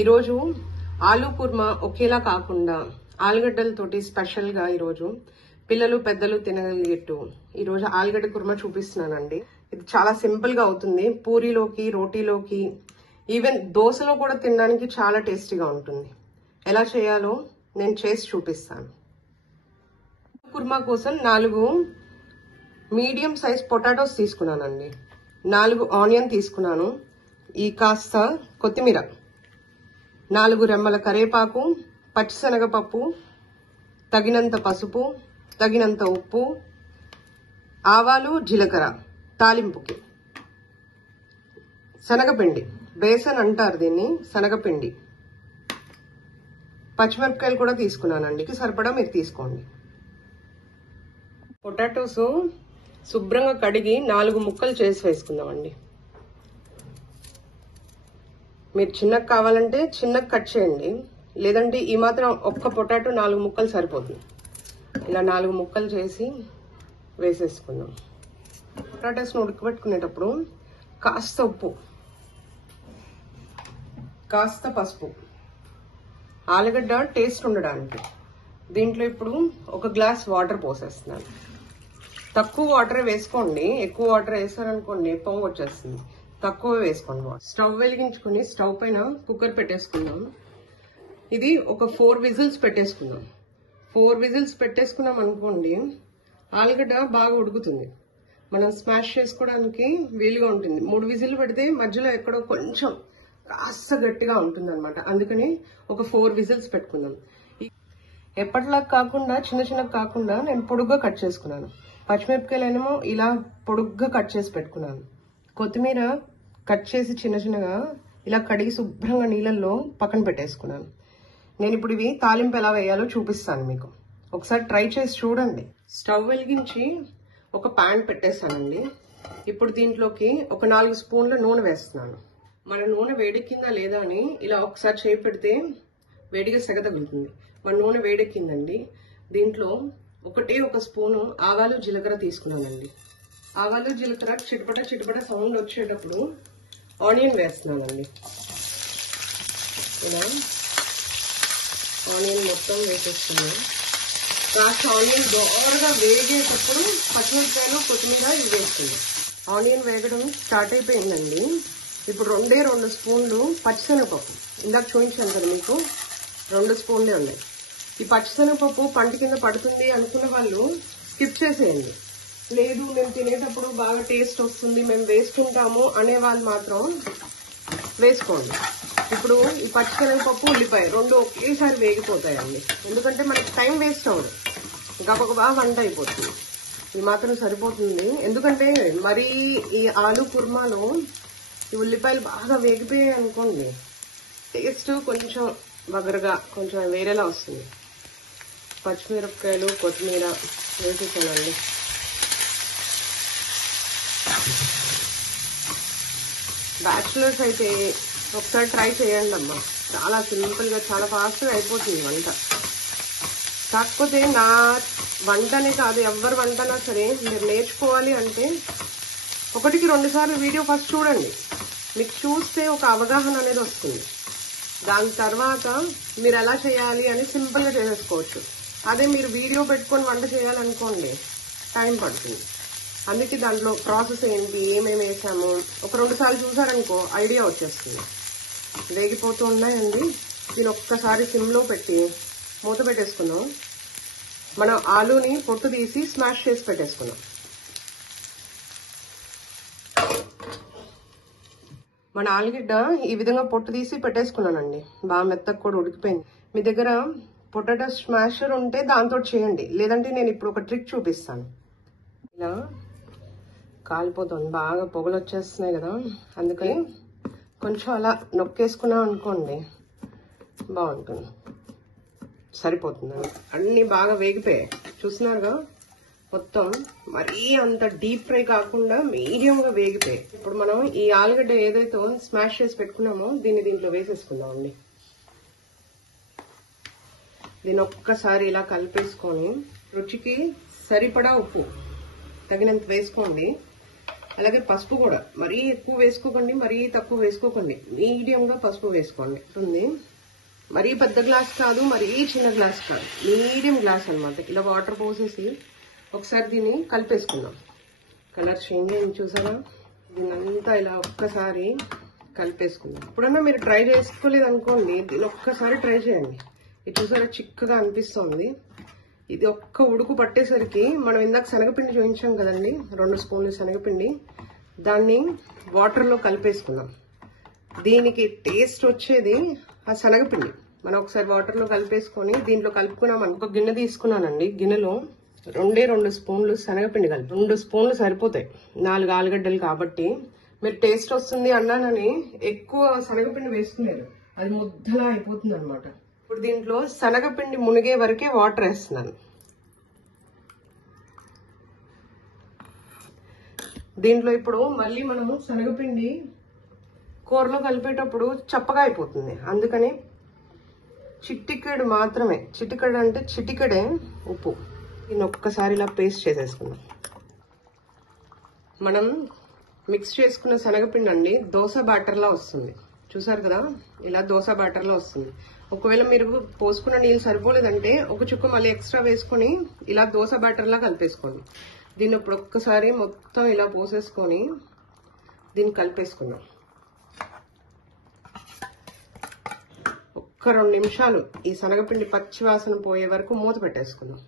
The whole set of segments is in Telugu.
ఈరోజు ఆలు కుర్మా ఒకేలా కాకుండా ఆలుగడ్డలతోటి స్పెషల్ గా ఈరోజు పిల్లలు పెద్దలు తినగలిగేట్టు ఈరోజు ఆలుగడ్డ కుర్మా చూపిస్తున్నానండి. ఇది చాలా సింపుల్ గా అవుతుంది. పూరీలోకి, రోటీలోకి, ఈవెన్ దోశలో కూడా తినడానికి చాలా టేస్టీగా ఉంటుంది. ఎలా చేయాలో నేను చేసి చూపిస్తాను. కుర్మా కోసం 4 మీడియం సైజ్ పొటాటోస్ తీసుకున్నానండి. 4 ఆనియన్ తీసుకున్నాను. ఈ కాస్త కొత్తిమీర, 4 రెమ్మల కరివేపాకు, పచ్చిశనగపప్పు, తగినంత పసుపు, తగినంత ఉప్పు, ఆవాలు, జీలకర్ర తాలింపుకి, శనగపిండి, బేసన్ అంటారు దీన్ని, శనగపిండి, పచ్చిమిరపకాయలు కూడా తీసుకున్నానండి. సరిపడా మీరు తీసుకోండి. పొటాటోస్ శుభ్రంగా కడిగి 4 ముక్కలు చేసి వేసుకుందామండి. మీరు చిన్నగా కావాలంటే చిన్నగా కట్ చేయండి, లేదంటే ఈ మాత్రం ఒక్క పొటాటో 4 ముక్కలు సరిపోతుంది. ఇలా 4 ముక్కలు చేసి వేసేసుకుందాం. పొటాటోస్ని ఉడకబెట్టుకునేటప్పుడు కాస్త ఉప్పు, కాస్త పసుపు, ఆలుగడ్డ టేస్ట్ ఉండడానికి దీంట్లో ఇప్పుడు 1 గ్లాస్ వాటర్ పోసేస్తున్నాను. తక్కువ వాటరే వేసుకోండి, ఎక్కువ వాటర్ వేసారనుకోండి పొంగు వచ్చేస్తుంది. తక్కువ వేసుకోండి. స్టవ్ వెలిగించుకుని స్టవ్ పైన కుక్కర్ పెట్టేసుకుందాం. ఇది ఒక 4 విజిల్స్ పెట్టేసుకుందాం. 4 విజిల్స్ పెట్టేసుకున్నాం అనుకోండి, ఆలుగడ్డ బాగా ఉడుకుతుంది. మనం స్మాష్ చేసుకోవడానికి వీలుగా ఉంటుంది. 3 విజిల్ పెడితే మధ్యలో ఎక్కడో కొంచెం కాస్త గట్టిగా ఉంటుంది అనమాట. అందుకని ఒక 4 విజిల్స్ పెట్టుకుందాం. ఎప్పటిలా కాకుండా చిన్న కాకుండా నేను పొడుగ్గా కట్ చేసుకున్నాను. పచ్చిమిరపకాయలేమో ఇలా పొడుగ్గా కట్ చేసి పెట్టుకున్నాను. కొత్తిమీర కట్ చేసి చిన్నగా ఇలా కడిగి శుభ్రంగా నీళ్ళల్లో పక్కన పెట్టేసుకున్నాను. నేను ఇప్పుడు ఇవి తాలింపు ఎలా వేయాలో చూపిస్తాను మీకు. ఒకసారి ట్రై చేసి చూడండి. స్టవ్ వెలిగించి ఒక పాన్ పెట్టేస్తానండి. ఇప్పుడు దీంట్లోకి ఒక 4 స్పూన్ల నూనె వేస్తున్నాను. మన నూనె వేడెక్కిందా లేదా అని ఇలా ఒకసారి చేయి పెడితే వేడిగా సెగ తగులుతుంది. మన నూనె వేడెక్కిందండి. దీంట్లో ఒక స్పూను ఆవాలు, జీలకర్ర తీసుకున్నానండి. ఆవాలు, జీలకర్ర చిటపట సౌండ్ వచ్చేటప్పుడు ఆనియన్ వేస్తున్నానండి. ఇలా ఆనియన్ మొత్తం వేసేస్తున్నాను. కాస్త ఆనియన్ దోరగా వేగేటప్పుడు పచ్చిమిరపకాయలు, కొత్తిమీర ఇవి వేస్తుంది. ఆనియన్ వేగడం స్టార్ట్ అయిపోయిందండి. ఇప్పుడు 2 స్పూన్లు పచ్చిశనగపప్పు, ఇందాక చూపించాను కదా మీకు, 2 స్పూన్లే ఉన్నాయి. ఈ పచ్చిశనగపప్పు పంట కింద పడుతుంది అనుకున్న వాళ్ళు స్కిప్ చేసేయండి. లేదు మేము తినేటప్పుడు బాగా టేస్ట్ వస్తుంది, మేము వేసుకుంటాము అనే వాళ్ళు మాత్రం వేసుకోండి. ఇప్పుడు ఈ పచ్చిశనగపప్పు, ఉల్లిపాయ 2 ఒకేసారి వేగిపోతాయండి. ఎందుకంటే మనకి టైం వేస్ట్ అవ్వదు, గబగబా వంట అయిపోతుంది. ఈ మాత్రం సరిపోతుంది. ఎందుకంటే మరీ ఈ ఆలు కుర్మాలో ఈ ఉల్లిపాయలు బాగా వేగిపోయాయి అనుకోండి, టేస్ట్ కొంచెం వగరగా కొంచెం వేరేలా వస్తుంది. పచ్చిమిరపకాయలు, కొత్తిమీర వేసేసానండి. బ్యాచులర్స్ అయితే ఒకసారి ట్రై చేయండి అమ్మా. చాలా సింపుల్ గా, చాలా ఫాస్ట్ గా అయిపోతుంది వంట. కాకపోతే నా వంటనే కాదు, ఎవరి వంటనా సరే మీరు నేర్చుకోవాలి అంటే 1కి 2 సార్లు వీడియో ఫస్ట్ చూడండి. మీకు చూస్తే ఒక అవగాహన అనేది వస్తుంది. దాని తర్వాత మీరు ఎలా చేయాలి అని సింపుల్ గా చేసేసుకోవచ్చు. అదే మీరు వీడియో పెట్టుకొని వంట చేయాలనుకోండి, టైం పడుతుంది. అందుకే దాంట్లో ప్రాసెస్ ఏంటి, ఏమేమి వేసాము 1-2 సార్లు చూసారనుకో ఐడియా వచ్చేస్తుంది. వేగిపోతూ ఉన్నాయండి. దీని ఒక్కసారి సిమ్లో పెట్టి మూత పెట్టేసుకుందాం. మనం ఆలూని పొట్టు తీసి స్మాష్ చేసి పెట్టేసుకుందాం. మన ఆలుగడ్డ ఈ విధంగా పొట్టు తీసి పెట్టేసుకున్నానండి. బాగా మెత్తగా కూడా ఉడికిపోయింది. మీ దగ్గర పొటాటో స్మాషర్ ఉంటే దాంతో చేయండి, లేదంటే నేను ఇప్పుడు ఒక ట్రిక్ చూపిస్తాను. ఇలా కాలిపోతుంది, బాగా పొగలు వచ్చేస్తున్నాయి కదా, అందుకని కొంచెం అలా నొక్కేసుకున్నాం అనుకోండి బాగుంటుంది. సరిపోతుందండి. అన్ని బాగా వేగిపోయాయి చూస్తున్నారుగా. మొత్తం మరీ అంత డీప్ ఫ్రై కాకుండా మీడియంగా వేగిపోయాయి. ఇప్పుడు మనం ఈ ఆలుగడ్డ ఏదైతే స్మాష్ చేసి పెట్టుకున్నామో దీంట్లో వేసేసుకుందామండి. దీన్ని ఒక్కసారి ఇలా కలిపేసుకొని రుచికి సరిపడా ఉప్పు తగినంత వేసుకోండి. అలాగే పసుపు కూడా మరీ ఎక్కువ వేసుకోకండి, మరీ తక్కువ వేసుకోకండి, మీడియంగా పసుపు వేసుకోండి. ఉంది మరీ పెద్ద గ్లాస్ కాదు, మరీ చిన్న గ్లాస్ కాదు, మీడియం గ్లాస్ అనమాట. ఇలా వాటర్ పోసేసి ఒకసారి దీన్ని కలిపేసుకుందాం. కలర్ చేంజ్ అయింది చూసారా? దీన్నంతా ఇలా ఒక్కసారి కలిపేసుకుందాం. ఎప్పుడన్నా మీరు ట్రై చేసుకోలేదు అనుకోండి, దీన్ని ఒక్కసారి ట్రై చేయండి. ఇది చూసారా చిక్కగా అనిపిస్తుంది. ఇది ఒక్క ఉడుకు పట్టేసరికి మనం ఇందాక శనగపిండి చూపించాం కదండి, 2 స్పూన్లు శనగపిండి, దాన్ని వాటర్లో కలిపేసుకుందాం. దీనికి టేస్ట్ వచ్చేది ఆ శనగపిండి. మనం ఒకసారి వాటర్లో కలిపేసుకొని దీంట్లో కలుపుకున్నాం. ఒక గిన్నె తీసుకున్నానండి, గిన్నెలో 2 స్పూన్లు శనగపిండి కలిపి, 2 స్పూన్లు సరిపోతాయి 4 ఆలుగడ్డలు కాబట్టి. మీరు టేస్ట్ వస్తుంది అన్నానని ఎక్కువ శనగపిండి వేసుకునేది, అది ముద్దలా అయిపోతుంది అనమాట. ఇప్పుడు దీంట్లో శనగపిండి మునిగే వరకే వాటర్ వేస్తున్నాను. దీంట్లో ఇప్పుడు మళ్ళీ మనము శనగపిండి కూరలో కలిపేటప్పుడు చప్పగా అయిపోతుంది, అందుకని చిటికెడు మాత్రమే, చిటికెడు అంటే చిటికెడే ఉప్పు, దీన్ని ఒక్కసారి ఇలా పేస్ట్ చేసేసుకుందాం. మనం మిక్స్ చేసుకున్న శనగపిండి అండి దోశ బ్యాటర్లా వస్తుంది, చూసారు కదా? ఇలా దోశ బ్యాటర్లా వస్తుంది. ఒకవేళ మీరు పోసుకున్న నీళ్ళు సరిపోలేదంటే ఒక చుక్క మళ్ళీ ఎక్స్ట్రా వేసుకొని ఇలా దోశ బ్యాటర్లా కలిపేసుకోండి. దీన్ని ఇప్పుడు ఒక్కసారి మొత్తం ఇలా పోసేసుకొని దీన్ని కలిపేసుకుందాం. ఒక్క 2 నిమిషాలు ఈ శనగపిండి పచ్చి వాసన పోయే వరకు మూత పెట్టేసుకుందాం.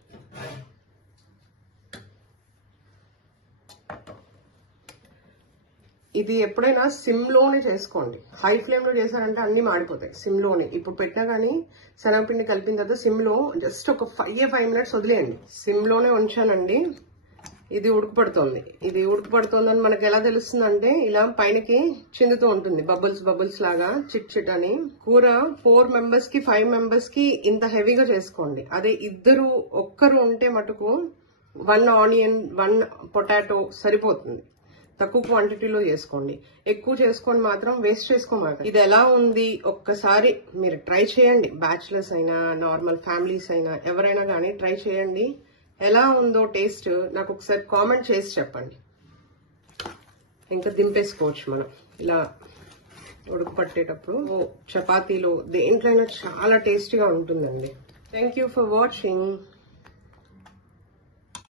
ఇది ఎప్పుడైనా సిమ్ లోనే చేసుకోండి, హై ఫ్లేమ్ లో చేశారంటే అన్ని మాడిపోతాయి. సిమ్ లోనే ఇప్పుడు పెట్టినా కానీ శనగపిండి కలిపిన తర్వాత సిమ్ లో జస్ట్ ఒక 5 మినిట్స్ వదిలేయండి. సిమ్ లోనే ఉంచానండి. ఇది ఉడకపడుతోంది. ఇది ఉడకపడుతోందని మనకు ఎలా తెలుస్తుందంటే ఇలా పైనకి చిందుతూ ఉంటుంది, బబుల్స్ బబుల్స్ లాగా, చిట్ చిట్ అని. కూర 4 మెంబర్స్ కి 5 మెంబర్స్ కి ఇంత హెవీగా చేసుకోండి. అదే ఒక్కరు ఉంటే మటుకు 1 ఆనియన్ 1 పొటాటో సరిపోతుంది. తక్కువ క్వాంటిటీలో చేసుకోండి, ఎక్కువ చేసుకొని మాత్రం వేస్ట్ చేసుకోమాకండి. ఇది ఎలా ఉంది ఒక్కసారి మీరు ట్రై చేయండి. బ్యాచులర్స్ అయినా నార్మల్ ఫ్యామిలీస్ అయినా ఎవరైనా కానీ ట్రై చేయండి. ఎలా ఉందో టేస్ట్ నాకు ఒకసారి కామెంట్ చేసి చెప్పండి. ఇంకా దింపేసుకోవచ్చు మనం ఇలా ఉడకపట్టేటప్పుడు. చపాతీలో దేంట్లో అయినా చాలా టేస్టీగా ఉంటుందండి. Thank you for watching.